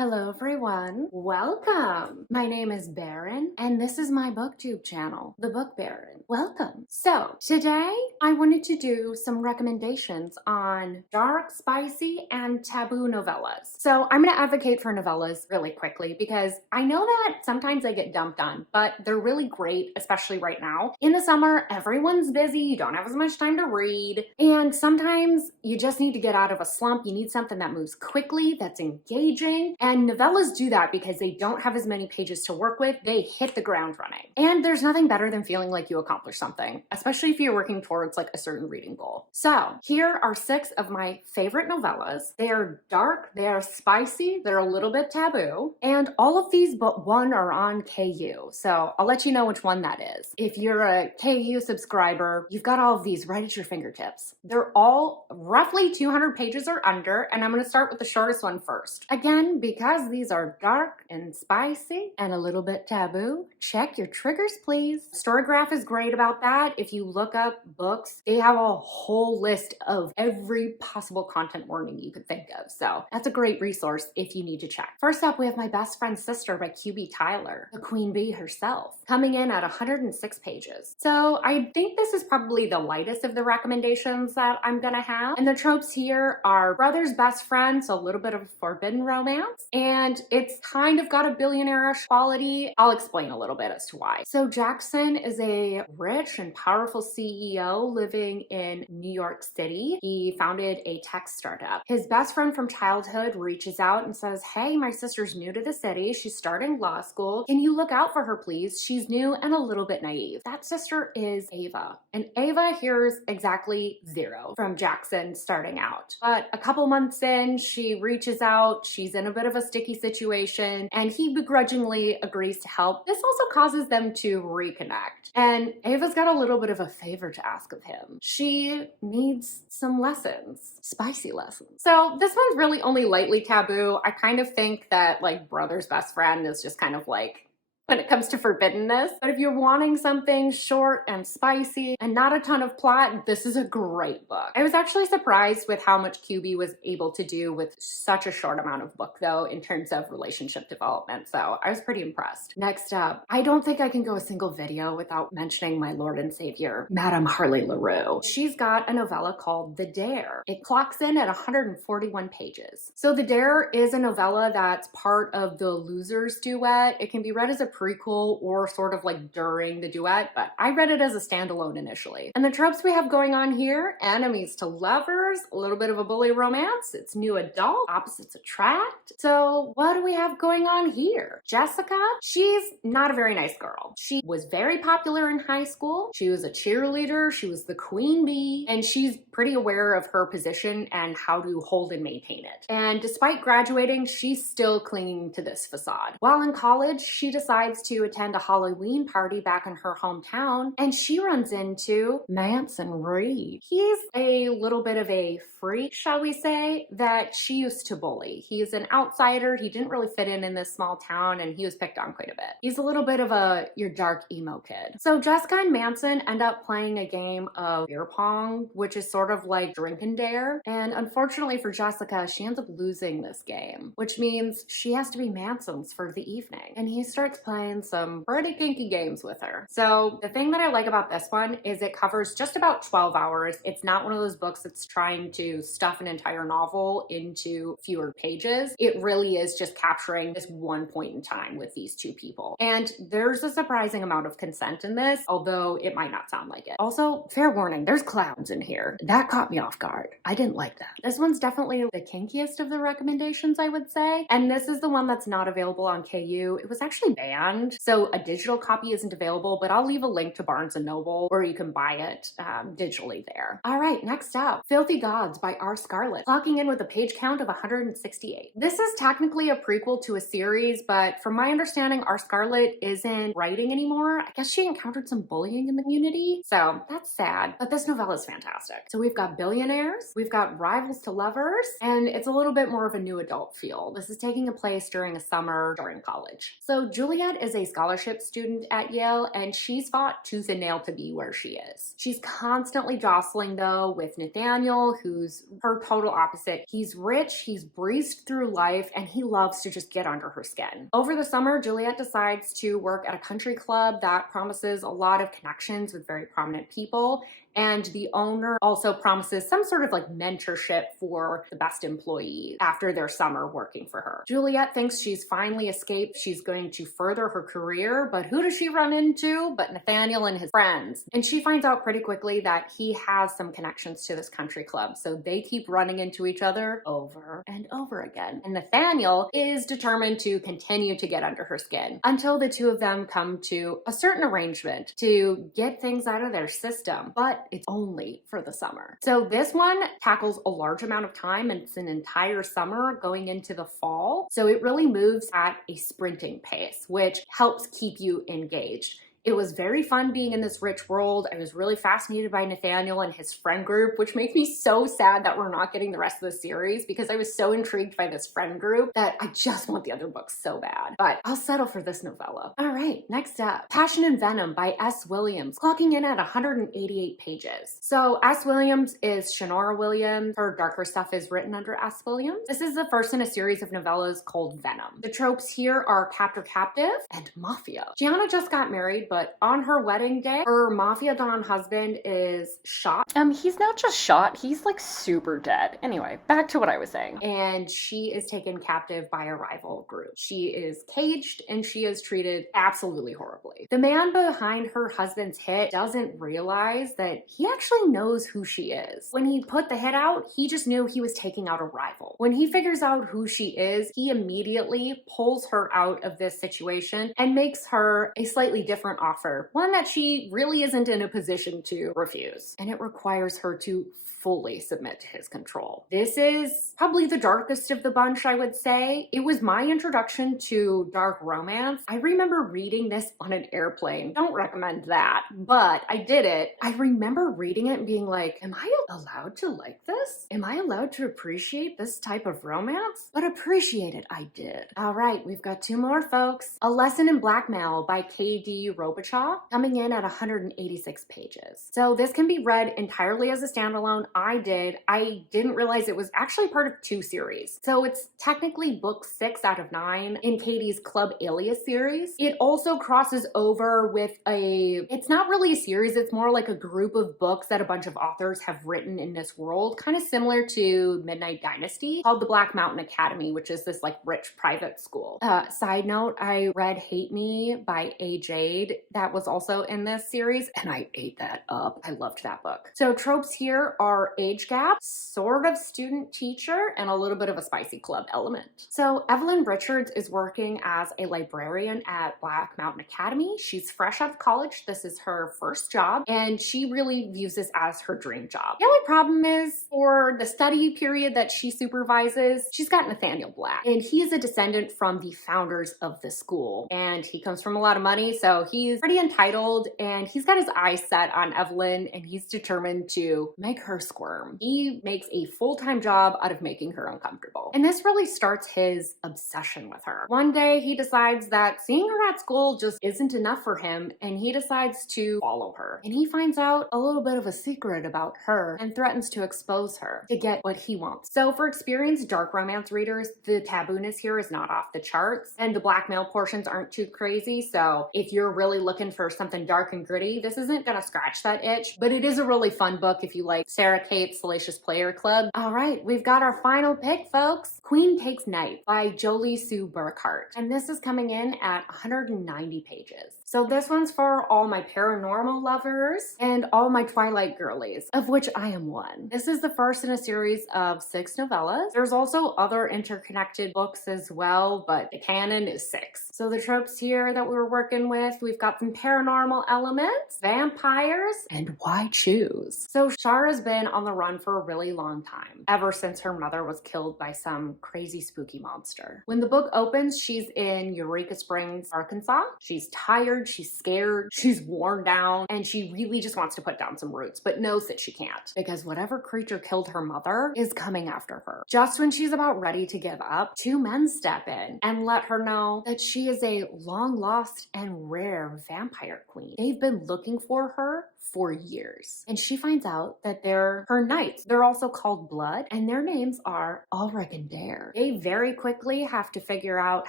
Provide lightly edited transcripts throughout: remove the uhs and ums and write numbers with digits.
Hello everyone, welcome! My name is Baron and this is my booktube channel, The Book Baron. Welcome! So today I wanted to do some recommendations on dark, spicy, and taboo novellas. So I'm going to advocate for novellas really quickly because I know that sometimes they get dumped on, but they're really great, especially right now. In the summer, everyone's busy, you don't have as much time to read, and sometimes you just need to get out of a slump. You need something that moves quickly, that's engaging. And novellas do that because they don't have as many pages to work with. They hit the ground running. And there's nothing better than feeling like you accomplished something, especially if you're working towards like a certain reading goal. So here are 6 of my favorite novellas. They are dark, they are spicy, they're a little bit taboo, and all of these but one are on KU. So I'll let you know which one that is. If you're a KU subscriber, you've got all of these right at your fingertips. They're all roughly 200 pages or under, and I'm going to start with the shortest one first. Again, because these are dark and spicy and a little bit taboo, check your triggers, please. Storygraph is great about that. If you look up books, they have a whole list of every possible content warning you could think of. So that's a great resource if you need to check. First up, we have My Best Friend's Sister by QB Tyler, the queen bee herself, coming in at 106 pages. So I think this is probably the lightest of the recommendations that I'm gonna have. And the tropes here are brother's best friend, so a little bit of forbidden romance. And it's kind of got a billionaire-ish quality. I'll explain a little bit as to why. So Jackson is a rich and powerful CEO living in New York City. He founded a tech startup. His best friend from childhood reaches out and says, hey, my sister's new to the city. She's starting law school. Can you look out for her, please? She's new and a little bit naive. That sister is Ava. And Ava hears exactly 0 from Jackson starting out. But a couple months in, she reaches out. She's in a bit of a sticky situation and he begrudgingly agrees to help. This also causes them to reconnect. And Ava's got a little bit of a favor to ask of him. She needs some lessons, spicy lessons. So this one's really only lightly taboo. I kind of think that like brother's best friend is just kind of like when it comes to forbiddenness. But if you're wanting something short and spicy and not a ton of plot, this is a great book. I was actually surprised with how much QB was able to do with such a short amount of book though, in terms of relationship development. So I was pretty impressed. Next up, I don't think I can go a single video without mentioning my Lord and Savior, Madame Harley LaRue. She's got a novella called The Dare. It clocks in at 141 pages. So The Dare is a novella that's part of the Losers duet. It can be read as a prequel or sort of like during the duet, but I read it as a standalone initially. And the tropes we have going on here: enemies to lovers, a little bit of a bully romance, it's new adult, opposites attract. So what do we have going on here? Jessica, she's not a very nice girl. She was very popular in high school. She was a cheerleader. She was the queen bee, and she's pretty aware of her position and how to hold and maintain it. And despite graduating, she's still clinging to this facade. While in college, she decides to attend a Halloween party back in her hometown, and she runs into Manson Reed. He's a little bit of a freak, shall we say, that she used to bully. He's an outsider. He didn't really fit in this small town, and he was picked on quite a bit. He's a little bit of your dark emo kid. So Jessica and Manson end up playing a game of beer pong, which is sort of like drink and dare. And unfortunately for Jessica, she ends up losing this game, which means she has to be Manson's for the evening. And he starts playing some pretty kinky games with her. So the thing that I like about this one is it covers just about 12 hours. It's not one of those books that's trying to stuff an entire novel into fewer pages. It really is just capturing this one point in time with these 2 people. And there's a surprising amount of consent in this, although it might not sound like it. Also, fair warning, there's clowns in here. That caught me off guard. I didn't like that. This one's definitely the kinkiest of the recommendations, I would say. And this is the one that's not available on KU. It was actually banned, so a digital copy isn't available, but I'll leave a link to Barnes & Noble where you can buy it digitally there. All right, next up, Filthy Gods by R. Scarlett, clocking in with a page count of 168. This is technically a prequel to a series, but from my understanding, R. Scarlett isn't writing anymore. I guess she encountered some bullying in the community, so that's sad, but this novella is fantastic. So we've got billionaires, we've got rivals to lovers, and it's a little bit more of a new adult feel. This is taking place during a summer during college. So Julia Juliet is a scholarship student at Yale, and she's fought tooth and nail to be where she is. She's constantly jostling, though, with Nathaniel, who's her total opposite. He's rich, he's breezed through life, and he loves to just get under her skin. Over the summer, Juliet decides to work at a country club that promises a lot of connections with very prominent people, and the owner also promises some sort of like mentorship for the best employees after their summer working for her. Juliet thinks she's finally escaped. She's going to further her career, but who does she run into but Nathaniel and his friends? And she finds out pretty quickly that he has some connections to this country club, so they keep running into each other over and over again. And Nathaniel is determined to continue to get under her skin until the two of them come to a certain arrangement to get things out of their system, but it's only for the summer. So this one tackles a large amount of time, and it's an entire summer going into the fall. So it really moves at a sprinting pace, which helps keep you engaged. It was very fun being in this rich world. I was really fascinated by Nathaniel and his friend group, which makes me so sad that we're not getting the rest of the series because I was so intrigued by this friend group that I just want the other books so bad. But I'll settle for this novella. All right, next up, Passion and Venom by S. Williams, clocking in at 188 pages. So S. Williams is Shannara Williams. Her darker stuff is written under S. Williams. This is the first in a series of novellas called Venom. The tropes here are captor-captive and mafia. Gianna just got married, but on her wedding day, her mafia don husband is shot. He's not just shot, he's like super dead. Anyway, back to what I was saying. And she is taken captive by a rival group. She is caged and she is treated absolutely horribly. The man behind her husband's hit doesn't realize that he actually knows who she is. When he put the hit out, he just knew he was taking out a rival. When he figures out who she is, he immediately pulls her out of this situation and makes her a slightly different offer, one that she really isn't in a position to refuse. And it requires her to fully submit to his control. This is probably the darkest of the bunch, I would say. It was my introduction to dark romance. I remember reading this on an airplane. Don't recommend that, but I did it. I remember reading it and being like, am I allowed to like this? Am I allowed to appreciate this type of romance? But appreciate it, I did. All right, we've got two more, folks. A Lesson in Blackmail by K.D. Robichaud, coming in at 186 pages. So this can be read entirely as a standalone. I didn't realize it was actually part of two series. So it's technically book 6 out of 9 in Katie's Club Alias series. It also crosses over with it's not really a series, it's more like a group of books that a bunch of authors have written in this world, kind of similar to Midnight Dynasty, called the Black Mountain Academy, which is this like rich private school. Side note, I read Hate Me by A. Jade. That was also in this series, and I ate that up. I loved that book. So tropes here are age gap, sort of student teacher, and a little bit of a spicy club element. So Evelyn Richards is working as a librarian at Black Mountain Academy. She's fresh out of college. This is her first job, and she really views this as her dream job. The only problem is for the study period that she supervises, she's got Nathaniel Black, and he's a descendant from the founders of the school, and he comes from a lot of money, so he's pretty entitled, and he's got his eyes set on Evelyn, and he's determined to make her squirm. He makes a full-time job out of making her uncomfortable. And this really starts his obsession with her. One day he decides that seeing her at school just isn't enough for him, and he decides to follow her. And he finds out a little bit of a secret about her and threatens to expose her to get what he wants. So for experienced dark romance readers, the tabooness here is not off the charts, and the blackmail portions aren't too crazy. So if you're really looking for something dark and gritty, this isn't gonna scratch that itch, but it is a really fun book if you like Sarah Kate's Salacious Player Club. All right, we've got our final pick, folks. Queen Takes Night by Jolie Sue Burkhart. And this is coming in at 190 pages. So this one's for all my paranormal lovers and all my Twilight girlies, of which I am one. This is the first in a series of 6 novellas. There's also other interconnected books as well, but the canon is 6. So the tropes here that we're working with, we've got got some paranormal elements, vampires, and why choose? So Shara's been on the run for a really long time, ever since her mother was killed by some crazy spooky monster. When the book opens, she's in Eureka Springs, Arkansas. She's tired, she's scared, she's worn down, and she really just wants to put down some roots, but knows that she can't because whatever creature killed her mother is coming after her. Just when she's about ready to give up, two men step in and let her know that she is a long lost and rare vampire queen. They've been looking for her for years. And she finds out that they're her knights. They're also called Blood, and their names are Ulrich and Dare. They very quickly have to figure out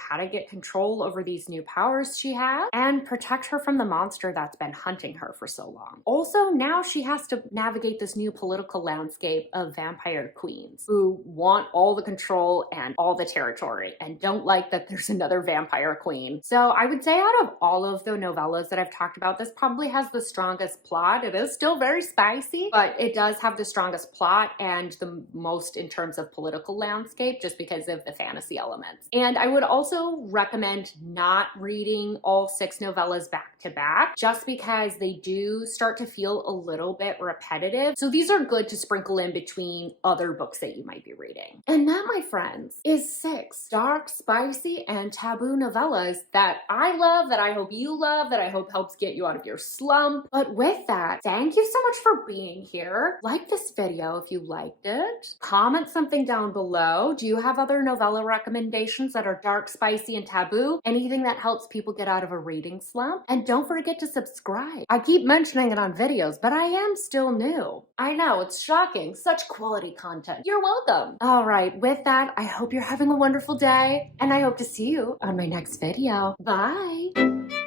how to get control over these new powers she has and protect her from the monster that's been hunting her for so long. Also, now she has to navigate this new political landscape of vampire queens who want all the control and all the territory and don't like that there's another vampire queen. So I would say out of all of the novellas that I've talked about, this probably has the strongest plot. It is still very spicy, but it does have the strongest plot and the most in terms of political landscape just because of the fantasy elements. And I would also recommend not reading all 6 novellas back to back just because they do start to feel a little bit repetitive. So these are good to sprinkle in between other books that you might be reading. And that, my friends, is 6 dark, spicy, and taboo novellas that I love, that I hope you love, that I hope helps get you out of your slump. But with that, thank you so much for being here. Like this video if you liked it. Comment something down below. Do you have other novella recommendations that are dark, spicy, and taboo? Anything that helps people get out of a reading slump? And don't forget to subscribe. I keep mentioning it on videos, but I am still new. I know, it's shocking. Such quality content. You're welcome. All right, with that, I hope you're having a wonderful day, and I hope to see you on my next video. Bye.